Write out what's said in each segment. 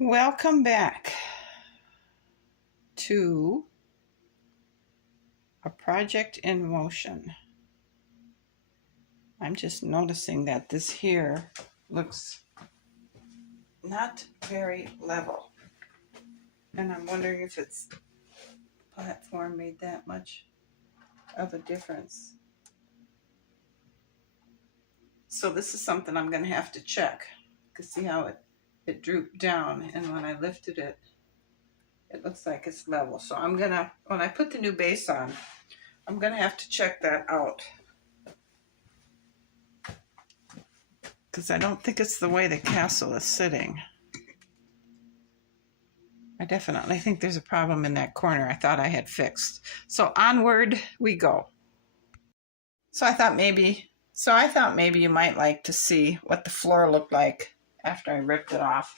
Welcome back to a project in motion. I'm just noticing that this here looks not very level. And I'm wondering if it's platform made that much of a difference. So this is something I'm going to have to check to see how it drooped down. And when I lifted it, it looks like it's level. So I'm going to, when I put the new base on, I'm going to have to check that out. Because I don't think it's the way the castle is sitting. I definitely think there's a problem in that corner I thought I had fixed. So onward we go. So I thought maybe you might like to see what the floor looked like after I ripped it off.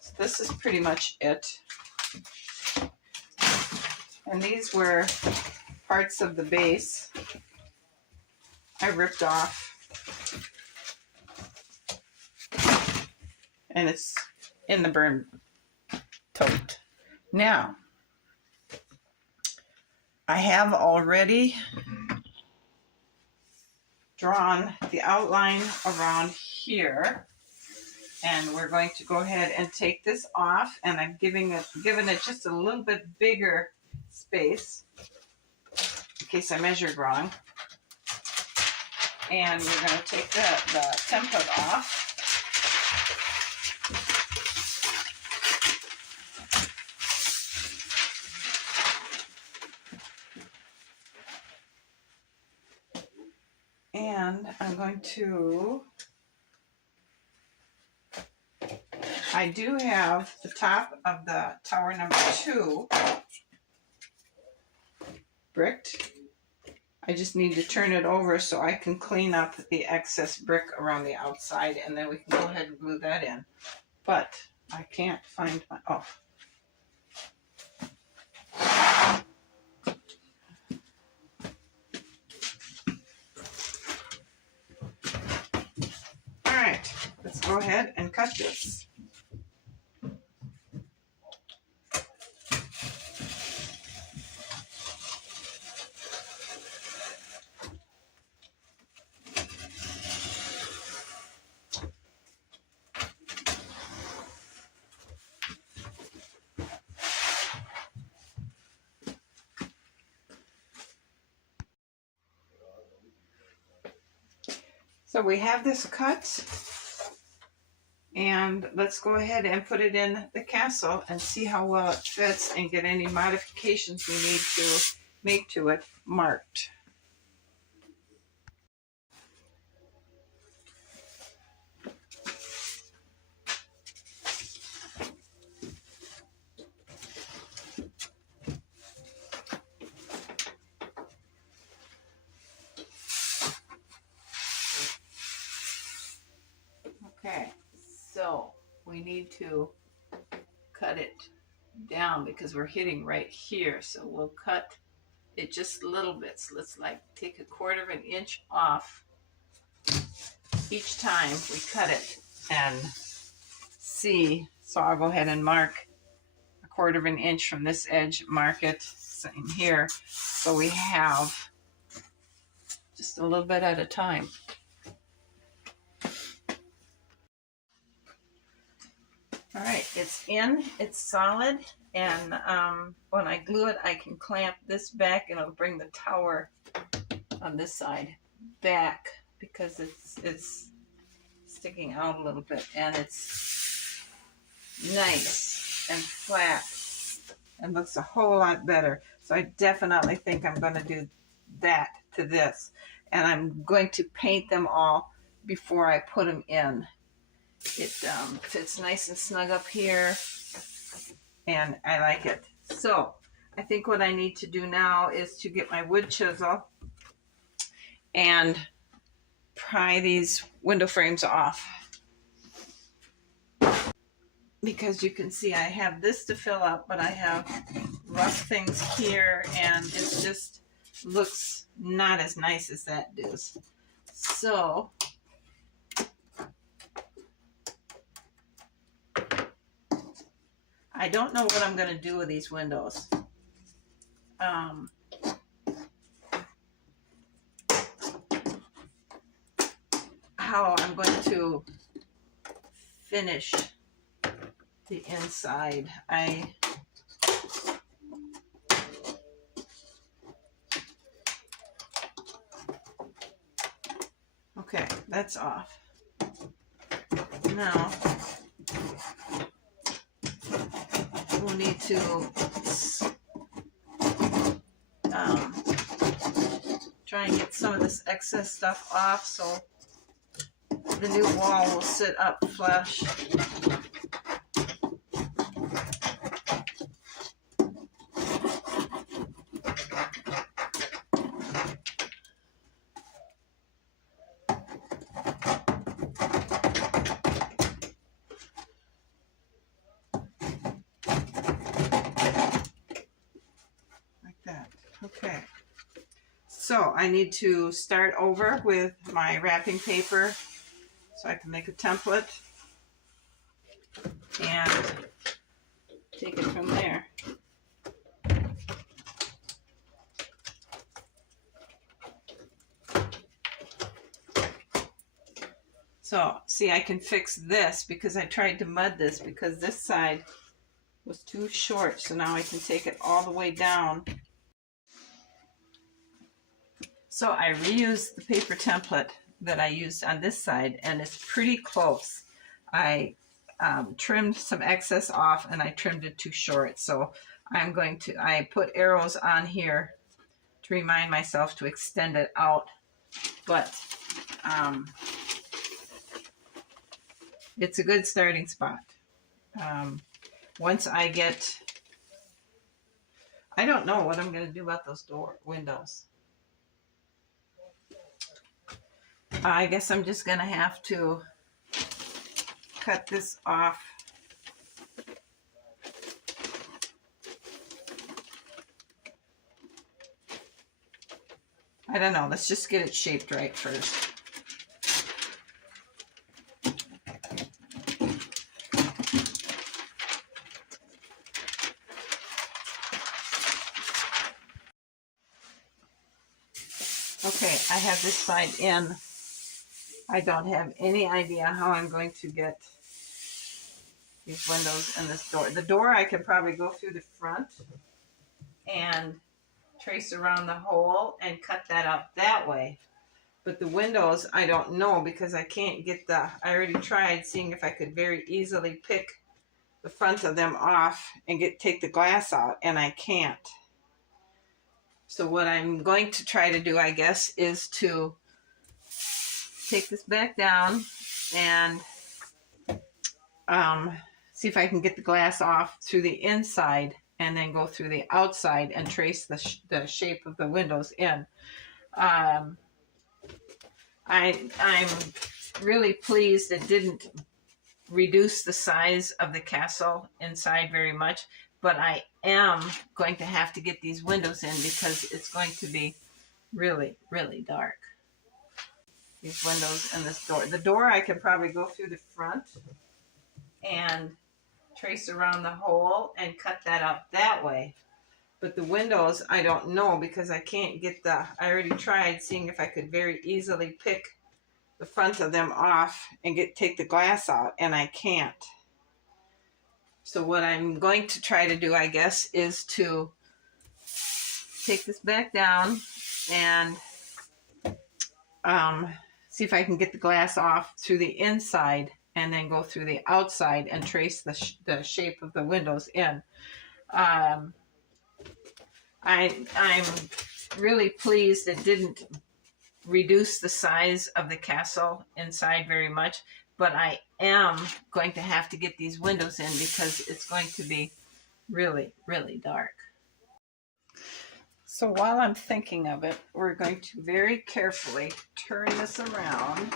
So this is pretty much it. And these were parts of the base I ripped off. And it's in the burn tote. Now, I have already drawn the outline around here, and we're going to go ahead and take this off, and I'm given it just a little bit bigger space in case I measured wrong. And we're going to take the template off. And I'm going to, I do have the top of the tower number 2 bricked. I just need to turn it over so I can clean up the excess brick around the outside, and then we can go ahead and glue that in. But I can't find my, oh. All right, let's go ahead and cut this. So we have this cut, and let's go ahead and put it in the castle and see how well it fits and get any modifications we need to make to it marked. Okay, so we need to cut it down because we're hitting right here. So we'll cut it just a little bit. So let's like take 1/4 of an inch off each time we cut it and see. So I'll go ahead and mark 1/4 of an inch from this edge, mark it, same here. So we have just a little bit at a time. All right, it's in, it's solid, and when I glue it, I can clamp this back, and it'll bring the tower on this side back because it's sticking out a little bit, and it's nice and flat and looks a whole lot better. So I definitely think I'm going to do that to this, and I'm going to paint them all before I put them in. It fits nice and snug up here, and I like it. So I think what I need to do now is to get my wood chisel and pry these window frames off, because you can see I have this to fill up, but I have rough things here, and it just looks not as nice as that does. So I don't know what I'm going to do with these windows. How I'm going to finish the inside. Okay, that's off. Now we'll need to try and get some of this excess stuff off so the new wall will sit up flush. Okay, so I need to start over with my wrapping paper so I can make a template and take it from there. So, see, I can fix this because I tried to mud this because this side was too short, so now I can take it all the way down. So I reused the paper template that I used on this side, and it's pretty close. I trimmed some excess off, and I trimmed it too short. So I put arrows on here to remind myself to extend it out. But it's a good starting spot. Once I get, I don't know what I'm going to do about those windows. I guess I'm just going to have to cut this off. I don't know. Let's just get it shaped right first. Okay, I have this side in. I don't have any idea how I'm going to get these windows and this door. The door I could probably go through the front and trace around the hole and cut that up that way. But the windows, I don't know because I can't get I already tried seeing if I could very easily pick the front of them off and take the glass out, and I can't. So what I'm going to try to do, I guess, is to take this back down and see if I can get the glass off through the inside and then go through the outside and trace the shape of the windows in. I'm really pleased it didn't reduce the size of the castle inside very much, but I am going to have to get these windows in because it's going to be really, really dark. These windows and this door. The door I can probably go through the front and trace around the hole and cut that up that way. But the windows, I don't know because I can't get I already tried seeing if I could very easily pick the front of them off and take the glass out, and I can't. So what I'm going to try to do, I guess, is to take this back down and see if I can get the glass off through the inside and then go through the outside and trace the shape of the windows in. I'm really pleased it didn't reduce the size of the castle inside very much, but I am going to have to get these windows in because it's going to be really, really dark. So while I'm thinking of it, we're going to very carefully turn this around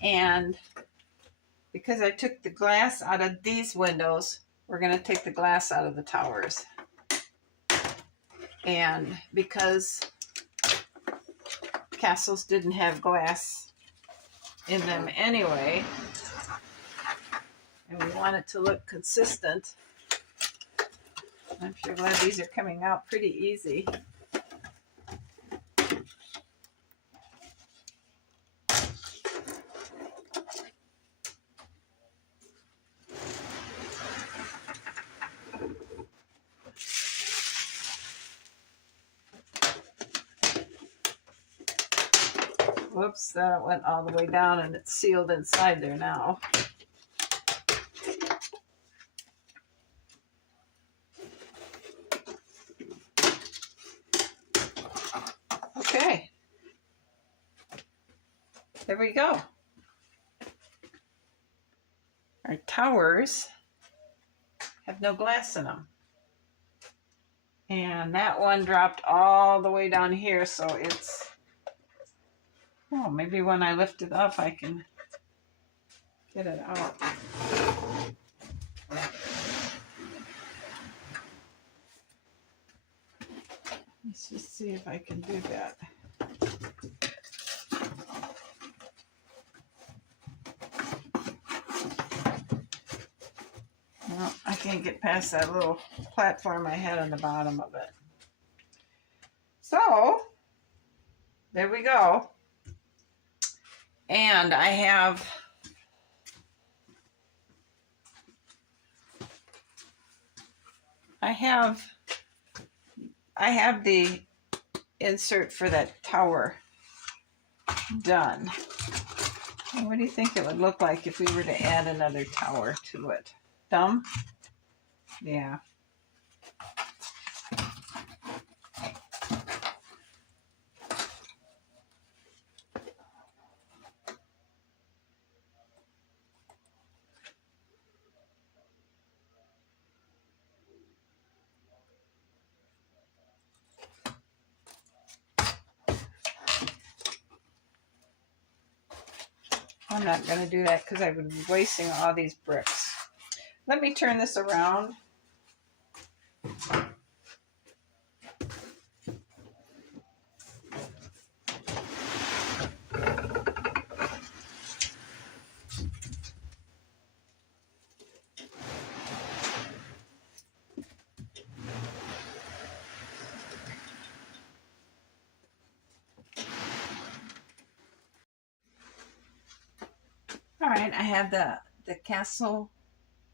and because I took the glass out of these windows, we're going to take the glass out of the towers. And because castles didn't have glass in them anyway, and we want it to look consistent. I'm sure glad these are coming out pretty easy. Whoops, that went all the way down and it's sealed inside there now. Okay. There we go. Our towers have no glass in them. And that one dropped all the way down here, so it's, oh, maybe when I lift it up I can get it out. Let's just see if I can do that. Well, I can't get past that little platform I had on the bottom of it. So, there we go. And I have the insert for that tower done. What do you think it would look like if we were to add another tower to it? Dumb? Yeah. I'm not going to do that because I would be wasting all these bricks. Let me turn this around. All right, I have the castle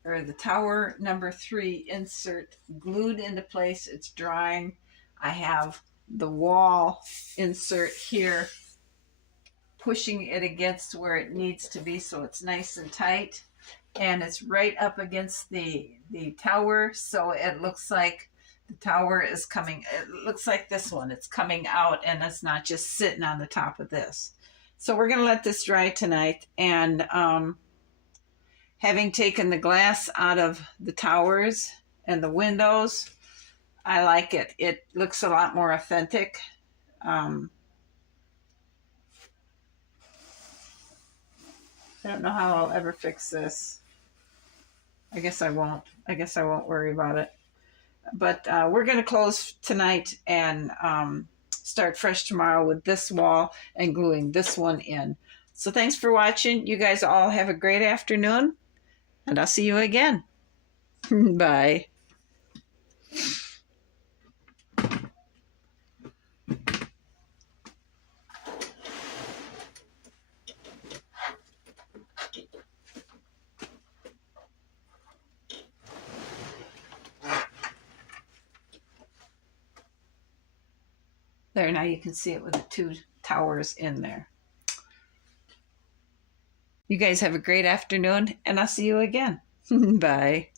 or the tower number 3 insert glued into place. It's drying. I have the wall insert here pushing it against where it needs to be so it's nice and tight. And it's right up against the tower, so it looks like the tower is coming. It looks like this one. It's coming out and it's not just sitting on the top of this. So we're going to let this dry tonight, and having taken the glass out of the towers and the windows, I like it. It looks a lot more authentic. I don't know how I'll ever fix this. I guess I won't. I guess I won't worry about it. But we're going to close tonight and start fresh tomorrow with this wall and gluing this one in. So thanks for watching. You guys all have a great afternoon, and I'll see you again. Bye. There, now you can see it with the 2 towers in there. You guys have a great afternoon, and I'll see you again. Bye.